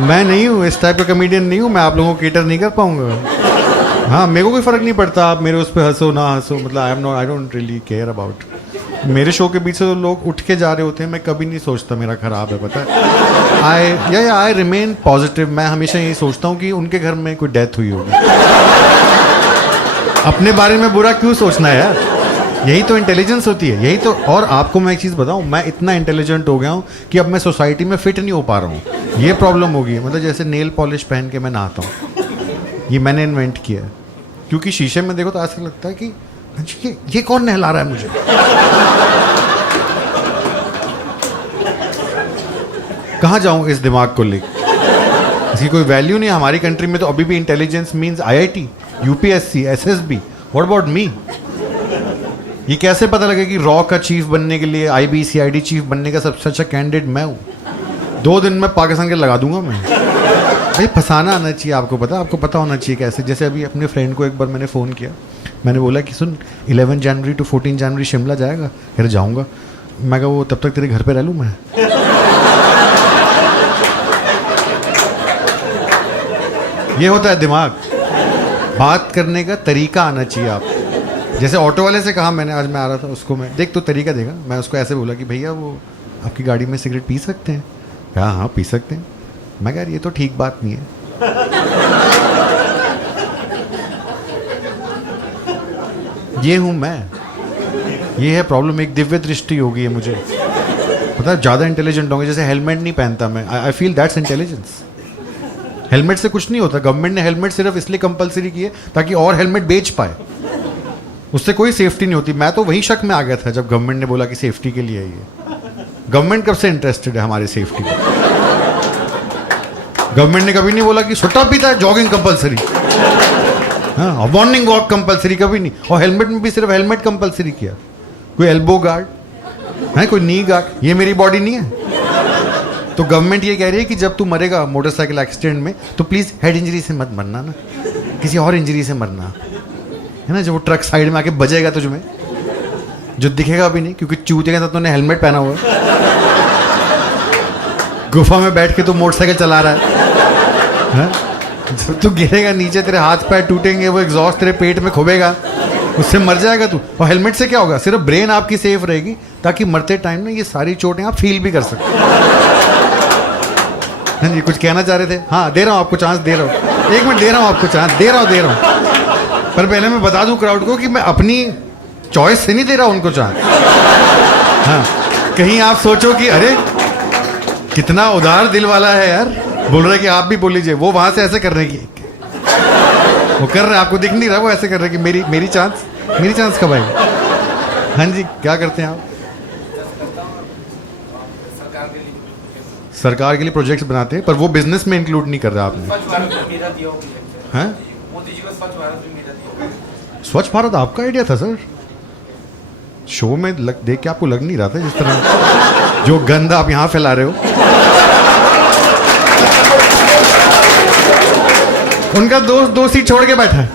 मैं नहीं हूँ, इस टाइप का कमेडियन नहीं हूँ, मैं आप लोगों को केटर नहीं कर पाऊंगा। हाँ, मेरे को कोई फर्क नहीं पड़ता आप मेरे उस पर हंसो ना हंसो, मतलब I don't really care about. मेरे शो के बीच से तो लोग उठ के जा रहे होते हैं, मैं कभी नहीं सोचता मेरा खराब है, पता है। I remain positive. मैं हमेशा यही सोचता हूँ कि उनके घर में कोई डेथ हुई होगी। अपने बारे में बुरा क्यों सोचना है यार, यही तो इंटेलिजेंस होती है, यही तो। और आपको मैं एक चीज़ बताऊँ, मैं इतना इंटेलिजेंट हो गया हूँ कि अब मैं सोसाइटी में फिट नहीं हो पा रहा हूँ। ये प्रॉब्लम होगी, मतलब जैसे नेल पॉलिश पहन के मैं नहाता हूँ, ये मैंने इन्वेंट किया है। क्योंकि शीशे में देखो तो ऐसा लगता है कि ये कौन नहला रहा है मुझे। कहाँ जाऊँ इस दिमाग को लेकर, इसकी कोई वैल्यू नहीं। हमारी कंट्री में तो अभी भी intelligence means IIT, UPSC, SSB। What about me? ये कैसे पता लगे कि रॉ का चीफ बनने के लिए IB/CID चीफ बनने का सबसे अच्छा कैंडिडेट मैं हूँ? 2 दिन में पाकिस्तान के लगा दूंगा मैं। भाई फंसाना आना चाहिए, आपको पता होना चाहिए कैसे। जैसे अभी अपने फ्रेंड को एक बार मैंने फ़ोन किया, मैंने बोला कि सुन 11 जनवरी to 14 जनवरी शिमला जाएगा? फिर जाऊँगा। मैं कहा वो तब तक तेरे घर पे रह लूँ मैं? ये होता है दिमाग। बात करने का तरीका आना चाहिए आप। जैसे ऑटो वाले से कहा मैंने, आज मैं आ रहा था, उसको मैं देख तो तरीका देगा। मैं उसको ऐसे बोला कि भैया वो आपकी गाड़ी में सिगरेट पी सकते हैं? कहा हाँ पी सकते हैं। मैं कह यार ये तो ठीक बात नहीं है। ये हूँ मैं, ये है प्रॉब्लम। एक दिव्य दृष्टि हो गई है मुझे, पता है। ज़्यादा इंटेलिजेंट होंगे, जैसे हेलमेट नहीं पहनता मैं, I feel that's intelligence. Helmet से कुछ नहीं होता। गवर्नमेंट ने हेलमेट सिर्फ इसलिए कंपलसरी की है ताकि और हेलमेट बेच पाए, उससे कोई सेफ्टी नहीं होती। मैं तो वही शक में आ गया था जब गवर्नमेंट ने बोला कि सेफ्टी के लिए है ये। गवर्नमेंट कब से इंटरेस्टेड है हमारी सेफ्टी में? गवर्नमेंट ने कभी नहीं बोला कि सुट्टा पीता है जॉगिंग कंपलसरी, हाँ मॉर्निंग वॉक कंपलसरी, कभी नहीं। और हेलमेट में भी सिर्फ हेलमेट कंपलसरी किया। कोई एल्बो गार्ड है, कोई नी गार्ड, ये मेरी बॉडी नहीं है। तो गवर्नमेंट ये कह रही है कि जब तू मरेगा मोटरसाइकिल एक्सीडेंट में तो प्लीज हेड इंजरी से मत मरना ना, किसी और इंजरी से मरना, है ना। जब वो ट्रक साइड में आके बजेगा तुझ में, जो दिखेगा भी नहीं क्योंकि चूते के साथ तूने हेलमेट पहना हुआ है। गुफा में बैठ के तू मोटरसाइकिल चला रहा है, जब तू गिरेगा नीचे तेरे हाथ पैर टूटेंगे, वो एग्जॉस्ट तेरे पेट में खुबेगा, उससे मर जाएगा तू। और हेलमेट से क्या होगा? सिर्फ ब्रेन आपकी सेफ रहेगी ताकि मरते टाइम ना ये सारी चोटें आप फील भी कर सकते। हाँ जी, कुछ कहना चाह रहे थे? हाँ दे रहा हूँ आपको चांस, दे रहा हूँ, 1 मिनट दे रहा हूँ आपको चांस, दे रहा हूँ। पर पहले मैं बता दूं क्राउड को कि मैं अपनी चॉइस से नहीं दे रहा उनको चांस। हाँ, कहीं आप सोचो कि अरे कितना उदार दिल वाला है यार, बोल रहे कि आप भी बोल लीजिए। वो वहां से ऐसे कर रहे की, वो कर रहे, आपको दिख नहीं रहा, वो ऐसे कर रहे कि मेरी चांस कब आएगी? हाँ जी, क्या करते हैं आप? सरकार के लिए प्रोजेक्ट्स बनाते हैं, पर वो बिजनेस में इंक्लूड नहीं कर रहा आपने। हैं? स्वच्छ भारत आपका आइडिया था सर? शो में देख के आपको लग नहीं रहा था जिस तरह जो गंद आप यहाँ फैला रहे हो। उनका दोस्त 2 सीट छोड़ के बैठा है।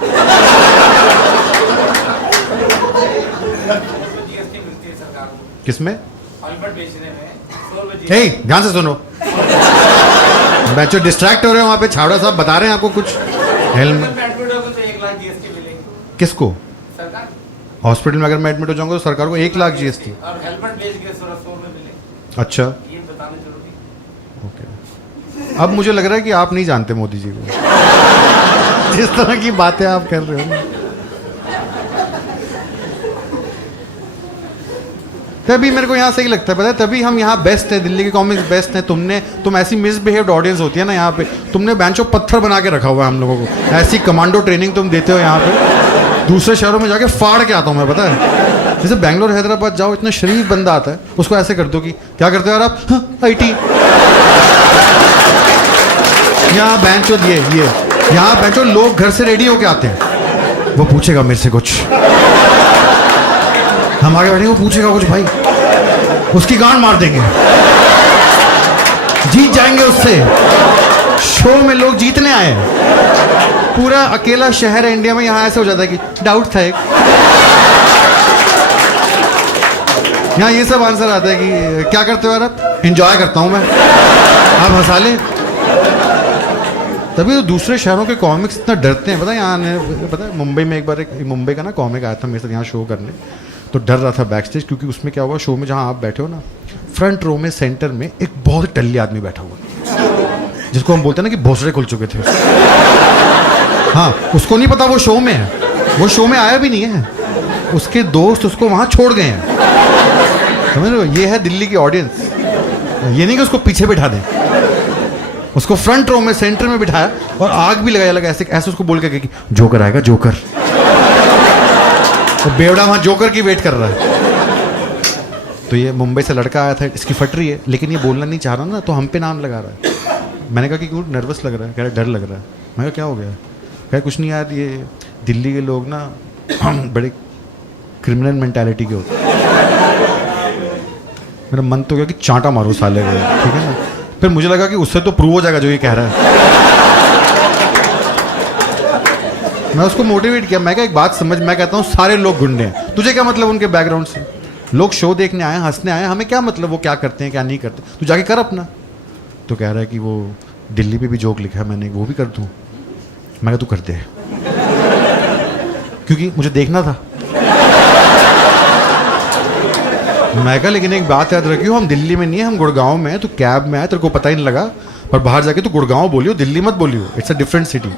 किसमें? ध्यान से सुनो, बच्चों डिस्ट्रैक्ट हो रहे हो वहां पे। छावड़ा साहब बता रहे हैं आपको कुछ। हेलमेट किसको? हॉस्पिटल में अगर मैं एडमिट हो जाऊंगा तो सरकार को 1 लाख GST। अच्छा, ओके। अब मुझे लग रहा है कि आप नहीं जानते मोदी जी को, जिस तरह की बातें आप कर रहे हो। तभी मेरे को यहाँ सही लगता है, पता है, तभी हम यहाँ बेस्ट है, दिल्ली के कॉमिक्स बेस्ट हैं। तुम ऐसी मिसबिहेव्ड ऑडियंस होती है ना यहाँ पे, तुमने बेंचो पत्थर बना के रखा हुआ है हम लोगों को। ऐसी कमांडो ट्रेनिंग तुम देते हो यहाँ पे। दूसरे शहरों में जाके फाड़ के आता हूँ मैं, पता है। जैसे बैंगलोर हैदराबाद जाओ, इतना शरीफ बंदा आता है, उसको ऐसे कर दो कि क्या करते हो यार आप? हाँ, IT। यहाँ बेंचो ये यहाँ बेंचो लोग घर से रेडी होके आते हैं, वो पूछेगा मेरे से कुछ, हम आगे बैठेंगे, वो पूछेगा कुछ, भाई उसकी गांड मार देंगे, जीत जाएंगे उससे। शो में लोग जीतने आए हैं, पूरा अकेला शहर है इंडिया में। यहाँ ऐसे हो जाता है कि डाउट था एक, यहाँ ये सब आंसर आता है कि क्या करते हो यार आप? एंजॉय करता हूँ मैं, आप हंसा लें। तभी तो दूसरे शहरों के कॉमिक्स इतना डरते हैं, पता है। यहाँ पता है मुंबई में एक बार एक मुंबई का ना कॉमिक आया था मेरे साथ यहाँ शो करने, तो डर रहा था बैक स्टेज, क्योंकि उसमें क्या हुआ, शो में जहाँ आप बैठे हो ना, फ्रंट रो में सेंटर में एक बहुत टल्ली आदमी बैठा हुआ, जिसको हम बोलते हैं ना कि भोसड़े खुल चुके थे। हाँ, उसको नहीं पता वो शो में है, वो शो में आया भी नहीं है, उसके दोस्त उसको वहाँ छोड़ गए हैं, समझ रहे हो। ये है दिल्ली की ऑडियंस। ये नहीं कि उसको पीछे बिठा दें, उसको फ्रंट रो में सेंटर में बिठाया और आग भी लगाया, लगा ऐसे ऐसे उसको बोल के कि जोकर आएगा जोकर, तो बेवड़ा वहाँ जोकर की वेट कर रहा है। तो ये मुंबई से लड़का आया था, इसकी फट रही है, लेकिन ये बोलना नहीं चाह रहा ना, तो हम पे नाम लगा रहा है। मैंने कहा कि क्यों नर्वस लग रहा है, कह रहा डर लग रहा है। मैं कहा क्या हो गया, कह कुछ नहीं यार, ये दिल्ली के लोग ना बड़े क्रिमिनल मेंटालिटी के होते हैं। मेरा मन तो गया कि चांटा मारो साले को, ठीक है ना। फिर मुझे लगा कि उससे तो प्रूव हो जाएगा जो ये कह रहा है। मैं उसको मोटिवेट किया, मैं क्या एक बात समझ, मैं कहता हूँ सारे लोग गुंडे हैं, तुझे क्या मतलब उनके बैकग्राउंड से। लोग शो देखने आए, हंसने आए, हमें क्या मतलब वो क्या करते हैं क्या नहीं करते, तू जाके कर अपना। तो कह रहा है कि वो दिल्ली पे भी जोक लिखा है मैंने, वो भी कर दूँ। मैं कहा तू कर दे, क्योंकि मुझे देखना था। मैं कहा लेकिन एक बात याद रखियो, हम दिल्ली में नहीं है, हम गुड़गांव में है, तो कैब में आए, तेरे को पता ही नहीं लगा, पर बाहर जाके तो गुड़गांव बोलियो, दिल्ली मत बोलियो, इट्स अ डिफरेंट सिटी।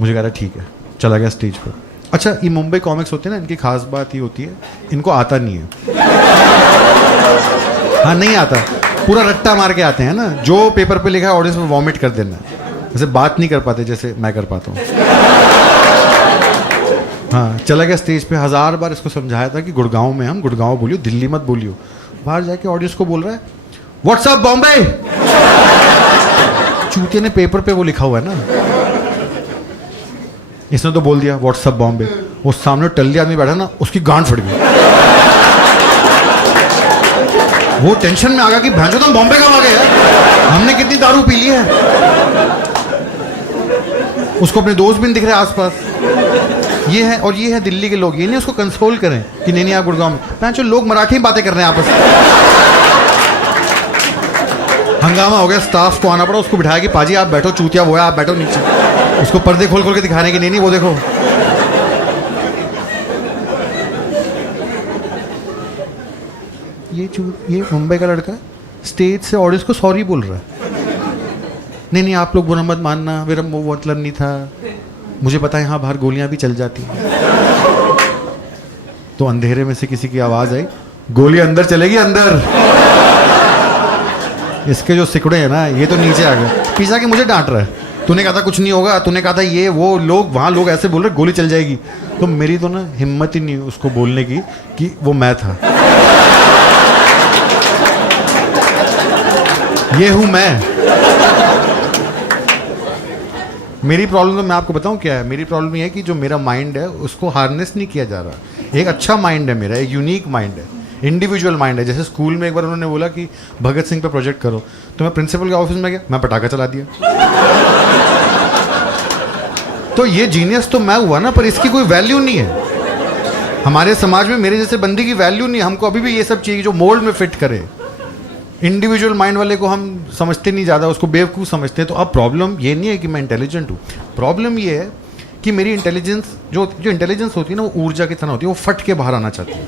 मुझे कह रहा ठीक है, चला गया स्टेज पर। अच्छा, ये मुंबई कॉमिक्स होते हैं ना, इनकी खास बात ये होती है, इनको आता नहीं है। हाँ नहीं आता, पूरा रट्टा मार के आते हैं ना, जो पेपर पे लिखा है ऑडियंस में वॉमिट कर देना, जैसे बात नहीं कर पाते जैसे मैं कर पाता हूँ। हाँ, चला गया स्टेज पे, 1000 बार इसको समझाया था कि गुड़गांव में हम, गुड़गांव बोलियो, दिल्ली मत बोलियो। बाहर जाके ऑडियंस को बोल रहा है व्हाट्सअप बॉम्बे। चूतिया ने पेपर पे वो लिखा हुआ है ना, इसने तो बोल दिया व्हाट्सअप बॉम्बे। वो सामने टल्ली आदमी बैठा ना, उसकी गांड फट गई। वो टेंशन में आ गया कि भैंचो तुम बॉम्बे कब आ गए हैं, हमने कितनी दारू पी ली है। उसको अपने दोस्त भी नहीं दिख रहे आसपास। ये है, और ये है दिल्ली के लोग, ये नहीं उसको कंसोल करें कि नहीं नहीं आप गुड़गांव में, भैंचो लोग मराठी में बातें कर रहे हैं आपस में। हंगामा हो गया, स्टाफ को आना पड़ा, उसको बिठाया कि पाजी आप बैठो, चूतिया वो है आप बैठो नीचे। उसको पर्दे खोल खोल के दिखाने की, नहीं नहीं वो देखो। ये मुंबई का लड़का स्टेज से ऑडियंस को सॉरी बोल रहा है, नहीं नहीं आप लोग बुरा मत मानना, मेरा वो मतलब नहीं था, मुझे पता है यहाँ बाहर गोलियां भी चल जाती हैं। तो अंधेरे में से किसी की आवाज आई, गोली अंदर चलेगी अंदर। इसके जो सिकड़े हैं ना, ये तो नीचे आ गए, पीछा के मुझे डांट रहा है, तूने कहा था कुछ नहीं होगा, तूने कहा था ये वो, लोग वहाँ लोग ऐसे बोल रहे गोली चल जाएगी। तो मेरी तो ना हिम्मत ही नहीं उसको बोलने की कि वो मैं था, ये हूँ मैं। मेरी प्रॉब्लम तो मैं आपको बताऊं क्या है, मेरी प्रॉब्लम ये है कि जो मेरा माइंड है उसको हार्नेस नहीं किया जा रहा। एक अच्छा माइंड है मेरा, एक यूनिक माइंड है, इंडिविजुअल माइंड है। जैसे स्कूल में एक बार उन्होंने बोला कि भगत सिंह पे प्रोजेक्ट करो, तो मैं प्रिंसिपल के ऑफिस में गया, मैं पटाखा चला दिया। तो ये जीनियस तो मैं हुआ ना, पर इसकी कोई वैल्यू नहीं है हमारे समाज में। मेरे जैसे बंदे की वैल्यू नहीं है। हमको अभी भी ये सब चाहिए जो मोल्ड में फिट करे। इंडिविजुअल माइंड वाले को हम समझते नहीं ज़्यादा, उसको बेवकूफ़ समझते हैं। तो अब प्रॉब्लम ये नहीं है कि मैं इंटेलिजेंट हूँ, प्रॉब्लम ये है कि मेरी इंटेलिजेंस जो इंटेलिजेंस होती है ना, वो ऊर्जा की तरह होती है, वो फट के बाहर आना चाहती है।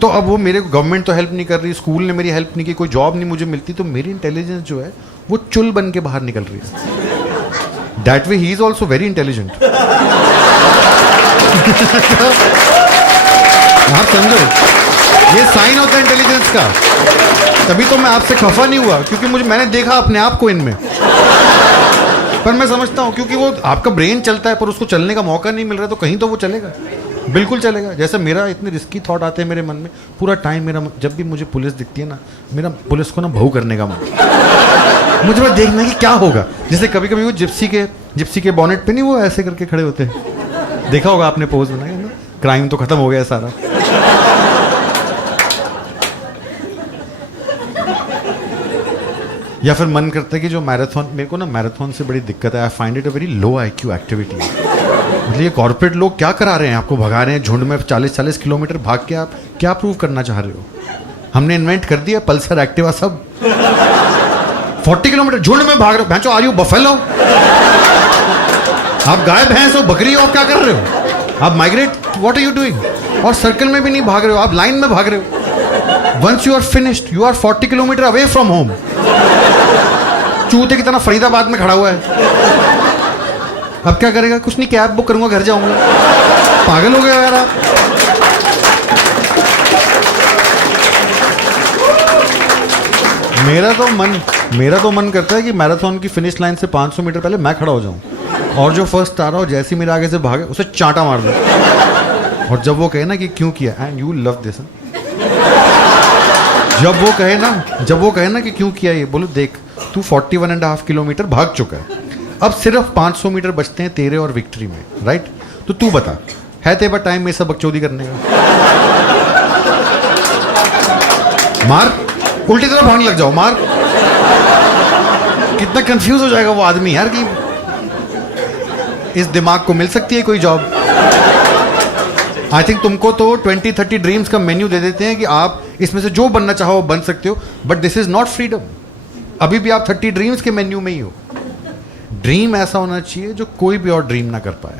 तो अब वो मेरे को गवर्नमेंट तो हेल्प नहीं कर रही, स्कूल ने मेरी हेल्प नहीं की, कोई जॉब नहीं मुझे मिलती, तो मेरी इंटेलिजेंस जो है वो चुल बन के बाहर निकल रही है। That way he is also very intelligent. आप समझो, ये साइन होता है इंटेलिजेंस का। तभी तो मैं आपसे खफा नहीं हुआ, क्योंकि मैंने देखा अपने आप को इनमें। पर मैं समझता हूँ क्योंकि वो आपका ब्रेन चलता है, पर उसको चलने का मौका नहीं मिल रहा, तो कहीं तो वो चलेगा, बिल्कुल चलेगा। जैसे मेरा इतने रिस्की थॉट आते हैं मेरे मन में पूरा टाइम। मेरा जब भी मुझे पुलिस दिखती है ना, मेरा पुलिस को ना भाऊ करने का मन, मुझे बस देखना है कि क्या होगा। जैसे कभी कभी वो जिप्सी के बॉनेट पे नहीं वो ऐसे करके खड़े होते हैं, देखा होगा आपने, पोज बनाया ना, क्राइम तो खत्म हो गया सारा। या फिर मन करता है कि जो मैराथन, मेरे को ना मैराथन से बड़ी दिक्कत है। I find it a very low IQ activity. मतलब ये कॉर्पोरेट लोग क्या करा रहे हैं, आपको भगा रहे हैं झुंड में 40-40 किलोमीटर भाग के, आप क्या प्रूव करना चाह रहे हो? हमने इन्वेंट कर दिया पल्सर, एक्टिवा, सब 40 किलोमीटर झुंड में भाग रहे हो, भैंचो आर यू बफेलो? आप गाय भैंस हो, बकरी हो, आप क्या कर रहे हो? आप migrate, what are you doing? और सर्कल में भी नहीं भाग रहे हो, आप लाइन में भाग रहे हो। Once you are finished you are 40 kilometre away from home. चूते की तरह फरीदाबाद में खड़ा हुआ है। अब क्या करेगा? कुछ नहीं, कैब बुक करूंगा, घर जाऊंगा। पागल हो गए यार आप। मेरा तो मन करता है कि मैराथन की फिनिश लाइन से 500 मीटर पहले मैं खड़ा हो जाऊं और जो फर्स्ट आ रहा हो जैसे ही मेरे आगे से भागे उसे चांटा मार दो। और जब वो कहे ना कि क्यों किया, एंड यू लव दिस, जब वो कहे ना कि क्यों किया ये, बोलो देख तू 41.5 किलोमीटर भाग चुका है, अब सिर्फ 500 मीटर बचते हैं तेरे और विक्ट्री में, राइट? तो तू बता, है तेरे पास टाइम में सब बकचोदी करने का? मार, उल्टी तरफ भागने लग जाओ, मार। कितना कंफ्यूज हो जाएगा वो आदमी यार कि इस दिमाग को मिल सकती है कोई जॉब। आई थिंक तुमको तो 20-30 ड्रीम्स का मेन्यू दे देते हैं कि आप इसमें से जो बनना चाहो बन सकते हो, but this is not freedom. अभी भी आप 30 ड्रीम्स के मेन्यू में ही हो। ड्रीम ऐसा होना चाहिए जो कोई भी और ड्रीम ना कर पाए।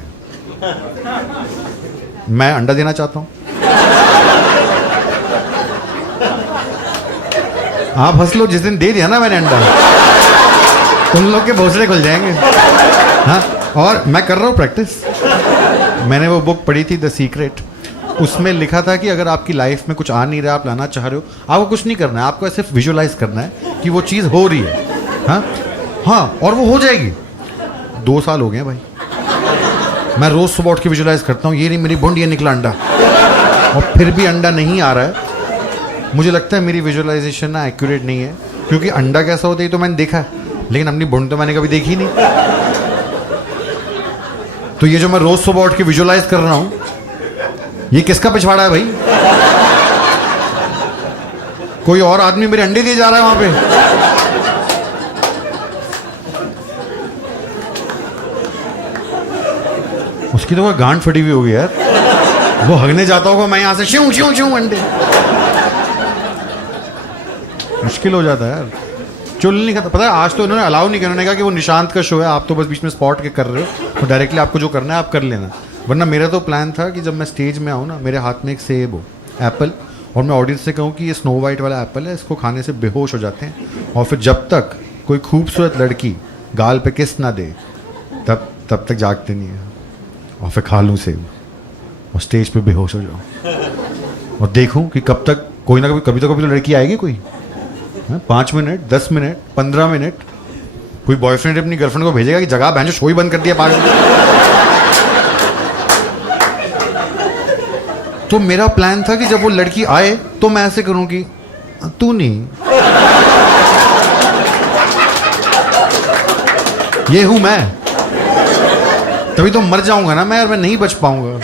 मैं अंडा देना चाहता हूं, आप हंस लो, जिस दिन दे दिया ना मैंने अंडा, तुम लोग के भोसले खुल जाएंगे। हाँ, और मैं कर रहा हूँ प्रैक्टिस। मैंने वो बुक पढ़ी थी द सीक्रेट, उसमें लिखा था कि अगर आपकी लाइफ में कुछ आ नहीं रहा, आप लाना चाह रहे हो, आपको कुछ नहीं करना है, आपको सिर्फ विजुअलाइज करना है कि वो चीज़ हो रही है। हाँ हाँ, और वो हो जाएगी। 2 साल हो गए भाई, मैं रोज सुबह उठ के विजुअलाइज करता हूँ, ये नहीं मेरी बूंद, ये निकला अंडा, और फिर भी अंडा नहीं आ रहा है। मुझे लगता है मेरी विजुअलाइजेशन ना एक्यूरेट नहीं है, क्योंकि अंडा कैसा होता है तो मैंने देखा है, लेकिन अपनी बूंद तो मैंने कभी देखी नहीं। तो ये जो मैं रोज सुबह उठ के विजुअलाइज कर रहा हूं, ये किसका पिछवाड़ा है भाई? कोई और आदमी मेरे अंडे दिए जा रहा है वहां पे। उसकी तो कोई गांड फटी हुई होगी यार, वो हगने जाता होगा, मैं यहां से श्यूं श्यूं श्यूं अंडे। मुश्किल हो जाता है यार, चुल नहीं खाता। पता है आज तो इन्होंने अलाउ नहीं किया, उन्होंने कहा कि वो निशांत का शो है, आप तो बस बीच में स्पॉट के कर रहे हो, तो डायरेक्टली आपको जो करना है आप कर लेना। वरना मेरा तो प्लान था कि जब मैं स्टेज में आऊँ ना, मेरे हाथ में एक सेब हो, एप्पल, और मैं ऑडियंस से कहूँ कि ये स्नो वाइट वाला एप्पल है, इसको खाने से बेहोश हो जाते हैं, और फिर जब तक कोई खूबसूरत लड़की गाल पे किस ना दे तब तक जागते नहीं है, और फिर खा लूँ सेब और स्टेज पे बेहोश हो जाऊँ और देखूँ कि कब तक कोई ना कभी तो लड़की आएगी कोई। 5 मिनट, 10 मिनट, 15 मिनट, कोई बॉयफ्रेंड अपनी गर्लफ्रेंड को भेजेगा कि जगह बहन शो ही बंद कर दिया पागल। तो मेरा प्लान था कि जब वो लड़की आए तो मैं ऐसे करूं कि तू नहीं, ये हूं मैं, तभी तो मर जाऊंगा ना मैं यार, मैं नहीं बच पाऊंगा।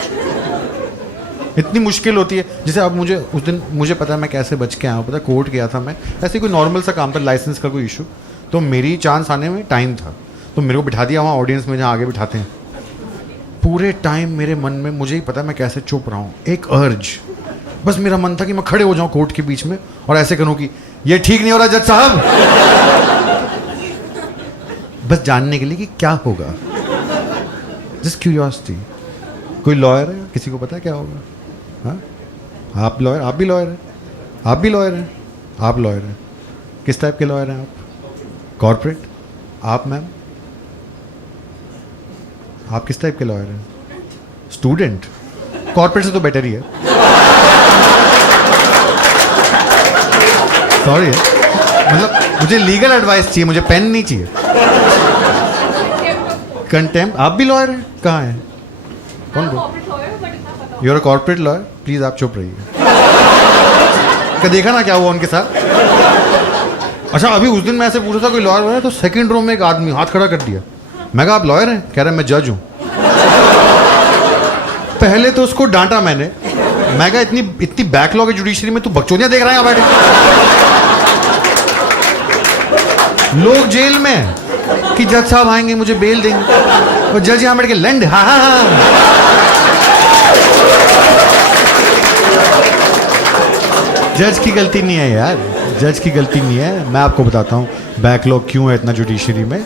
इतनी मुश्किल होती है। जैसे अब मुझे उस दिन मुझे पता है मैं कैसे बच के आया हूँ, पता है कोर्ट गया था मैं, ऐसे कोई नॉर्मल सा काम था, लाइसेंस का कोई इशू, तो मेरी चांस आने में टाइम था, तो मेरे को बिठा दिया वहाँ ऑडियंस में जहाँ आगे बिठाते हैं। पूरे टाइम मेरे मन में, मुझे ही पता है मैं कैसे चुप रहा हूँ, एक अर्ज, बस मेरा मन था कि मैं खड़े हो जाऊँ कोर्ट के बीच में और ऐसे करूँ कि ये ठीक नहीं हो रहा जज साहब, बस जानने के लिए कि क्या होगा, जस्ट क्यूरियोसिटी। कोई लॉयर है, किसी को पता है क्या होगा? हाँ, आप लॉयर, आप भी लॉयर हैं, आप भी लॉयर हैं, आप लॉयर हैं, किस टाइप के लॉयर हैं आप? कॉर्पोरेट? आप मैम, आप किस टाइप के लॉयर हैं? स्टूडेंट? कॉर्पोरेट से तो बेटर ही है। सॉरी, मतलब मुझे लीगल एडवाइस चाहिए, मुझे पेन नहीं चाहिए। कंटेम्प्ट? आप भी लॉयर हैं? कहाँ हैं? कौन बोल? You are a corporate lawyer, please आप चुप रहिए। क्या देखा ना क्या हुआ उनके साथ? अच्छा, अभी उस दिन मैं ऐसे पूछा था कोई लॉयर है, तो सेकंड रो में एक आदमी हाथ खड़ा कर दिया। मैं कहा आप लॉयर हैं? कह रहा मैं जज हूं। पहले तो उसको डांटा मैंने, मैं कहा इतनी बैकलॉग है जुडिशरी में, तू बकचोदियां देख रहा है यहाँ बैठे। लोग जेल में कि जज साहब आएंगे मुझे बेल देंगे, और जज यहाँ बैठ के लैंड, हाँ हाँ हाँ। जज की गलती नहीं है यार, जज की गलती नहीं है। मैं आपको बताता हूँ, बैकलॉग क्यों है इतना जुडिशरी में।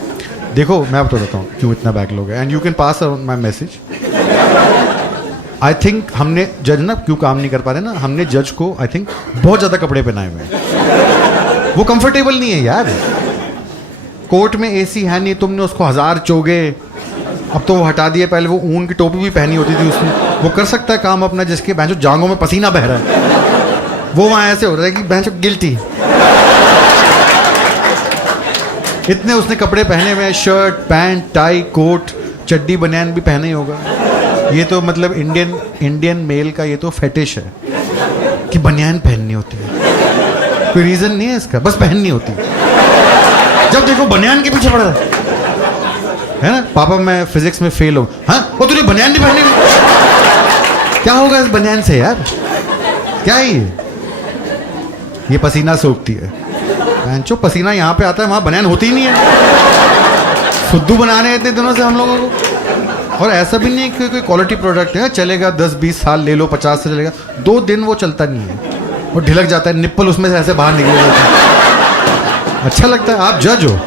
देखो मैं आपको बताता हूँ क्यों इतना बैकलॉग है, and you can pass on my message. I think हमने जज ना क्यों काम नहीं कर पा रहे ना, हमने जज को आई थिंक बहुत ज़्यादा कपड़े पहनाए हुए हैं, वो कंफर्टेबल नहीं है यार। कोर्ट में एसी है नहीं, तुमने उसको 1000 चोगे, अब तो वो हटा दिए, पहले वो ऊन की टोपी भी पहनी होती थी उसने। वो कर सकता है काम अपना, जिसके भैंसो जांघों में पसीना बह रहा है, वो वहाँ ऐसे हो रहा है कि भैंसो गिल्टी। इतने उसने कपड़े पहने हुए हैं, शर्ट पैंट टाई कोट चड्डी बनियान भी पहने ही होगा। ये तो मतलब इंडियन मेल का ये तो फेटिश है कि बनियान पहननी होती है, कोई रीजन नहीं है इसका, बस पहननी होती है। जब देखो बनियान के पीछे पड़ रहा है ना। पापा मैं फिजिक्स में फेल हूँ, हाँ वो तुझे बनियान नहीं पहनेगी, क्या होगा इस बनियान से यार, क्या है ये पसीना सोखती है। जो पसीना यहाँ पे आता है वहाँ बनियान होती ही नहीं है। फुद्दू बना रहे हैं इतने दिनों से हम लोगों को। और ऐसा भी नहीं है कि कोई क्वालिटी प्रोडक्ट है, चलेगा 10-20 साल ले लो, 50 से चलेगा, 2 दिन वो चलता नहीं है, वो ढिलक जाता है, निप्पल उसमें से ऐसे बाहर निकल जाता है। अच्छा लगता है, आप जज हो।